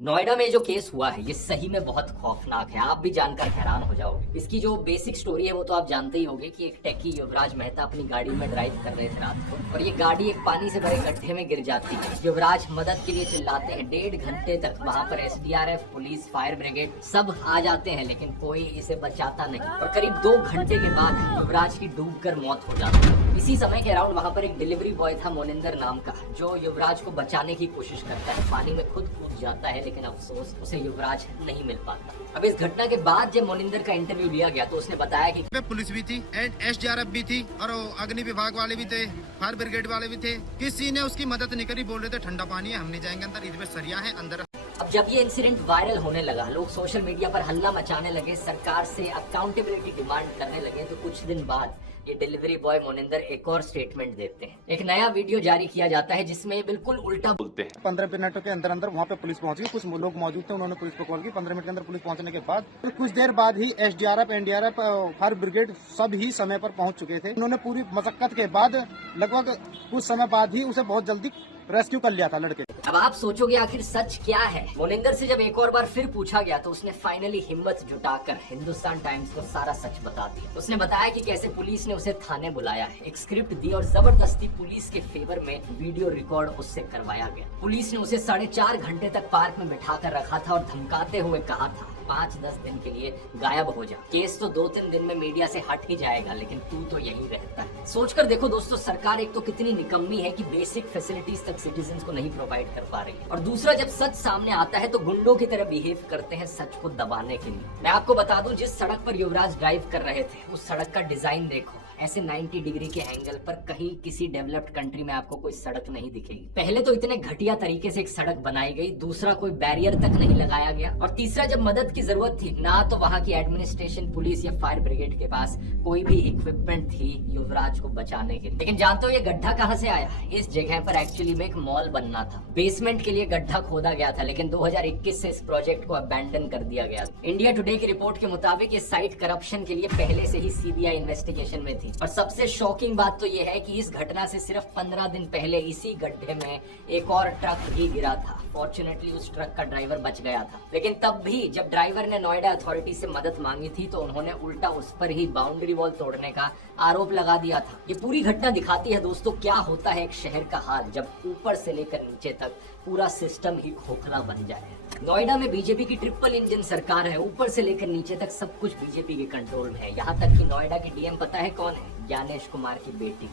नोएडा में जो केस हुआ है ये सही में बहुत खौफनाक है। आप भी जानकर हैरान हो जाओगे। इसकी जो बेसिक स्टोरी है वो तो आप जानते ही होंगे कि एक टेकी युवराज मेहता अपनी गाड़ी में ड्राइव कर रहे थे रात को और ये गाड़ी एक पानी से भरे गड्ढे में गिर जाती है। युवराज मदद के लिए चिल्लाते हैं। 1.5 घंटे तक वहाँ पर SDRF, पुलिस, फायर ब्रिगेड सब आ जाते हैं लेकिन कोई इसे बचाता नहीं और करीब 2 घंटे के बाद युवराज की डूबकर मौत हो जाती है। इसी समय के अराउंड वहाँ पर एक डिलीवरी बॉय था मोनिंदर नाम का, जो युवराज को बचाने की कोशिश करता है। पानी में खुद कूद जाता है लेकिन अफसोस उसे युवराज नहीं मिल पाता। अब इस घटना के बाद जब मोनिंदर का इंटरव्यू लिया गया तो उसने बताया कि पुलिस भी थी, SDRF भी थी और अग्नि विभाग वाले भी थे, फायर ब्रिगेड वाले भी थे। किसी ने उसकी मदद नहीं करी। बोल रहे थे ठंडा पानी है, हम नहीं जाएंगे अंदर, इसमें सरिया है अंदर। अब जब ये इंसिडेंट वायरल होने लगा, लोग सोशल मीडिया पर हल्ला मचाने लगे, सरकार से अकाउंटेबिलिटी डिमांड करने लगे, तो कुछ दिन बाद ये डिलीवरी बॉय मोनिंदर एक और स्टेटमेंट देते हैं। एक नया वीडियो जारी किया जाता है जिसमें ये बिल्कुल उल्टा बोलते हैं। 15 मिनटों के अंदर वहाँ पे पुलिस पहुंच गई। कुछ लोग मौजूद थे, उन्होंने पुलिस को कॉल की। 15 मिनट के अंदर पुलिस पहुंचने के बाद फिर कुछ देर बाद ही SDRF, NDRF, फायर ब्रिगेड सब ही समय पर पहुंच चुके थे। उन्होंने पूरी मशक्कत के बाद लगभग कुछ समय बाद ही उसे बहुत जल्दी रेस्क्यू कर लिया था लड़के। अब आप सोचोगे आखिर सच क्या है। मोनिंदर से जब एक और बार फिर पूछा गया तो उसने फाइनली हिम्मत जुटाकर हिंदुस्तान टाइम्स को सारा सच बता दिया। उसने बताया कि कैसे पुलिस ने उसे थाने बुलाया है, एक स्क्रिप्ट दी और जबरदस्ती पुलिस के फेवर में वीडियो रिकॉर्ड उससे करवाया गया। पुलिस ने उसे 4.5 घंटे तक पार्क में बिठा कर रखा था और धमकाते हुए कहा था 5-10 दिन के लिए गायब हो जा। केस तो 2-3 दिन में मीडिया से हट ही जाएगा लेकिन तू तो यही रहता है। सोचकर देखो दोस्तों, सरकार एक तो कितनी निकम्मी है कि बेसिक फैसिलिटीज तक सिटीजन को नहीं प्रोवाइड कर पा रही है, और दूसरा जब सच सामने आता है तो गुंडों की तरह बिहेव करते हैं सच को दबाने के लिए। मैं आपको बता दूं, जिस सड़क पर युवराज ड्राइव कर रहे थे उस सड़क का डिजाइन देखो। ऐसे 90 डिग्री के एंगल पर कहीं किसी डेवलप्ड कंट्री में आपको कोई सड़क नहीं दिखेगी। पहले तो इतने घटिया तरीके से एक सड़क बनाई गई, दूसरा कोई बैरियर तक नहीं लगाया गया, और तीसरा जब मदद की जरूरत थी ना तो वहाँ की एडमिनिस्ट्रेशन, पुलिस या फायर ब्रिगेड के पास कोई भी इक्विपमेंट थी युवराज को बचाने के लिए। लेकिन जानते हो ये गड्ढा कहाँ से आया? इस जगह पर एक्चुअली में एक मॉल बनना था। बेसमेंट के लिए गड्ढा खोदा गया था लेकिन 2021 से इस प्रोजेक्ट को अबैंडन कर दिया गया। इंडिया टुडे की रिपोर्ट के मुताबिक ये साइट करप्शन के लिए पहले से ही CBI इन्वेस्टिगेशन में थी। और सबसे शॉकिंग बात तो ये है कि इस घटना से सिर्फ 15 दिन पहले इसी गड्ढे में एक और ट्रक भी गिरा था। फॉर्चुनेटली उस ट्रक का ड्राइवर बच गया था, लेकिन तब भी जब ड्राइवर ने नोएडा अथॉरिटी से मदद मांगी थी तो उन्होंने उल्टा उस पर ही बाउंड्री वॉल तोड़ने का आरोप लगा दिया था। ये पूरी घटना दिखाती है दोस्तों क्या होता है एक शहर का हाल जब ऊपर से लेकर नीचे तक पूरा सिस्टम ही खोखला बन जाए। नोएडा में बीजेपी की ट्रिपल इंजन सरकार है, ऊपर से लेकर नीचे तक सब कुछ बीजेपी के कंट्रोल में है। यहाँ तक कि नोएडा की DM पता है कौन है? ज्ञानेश कुमार की बेटी।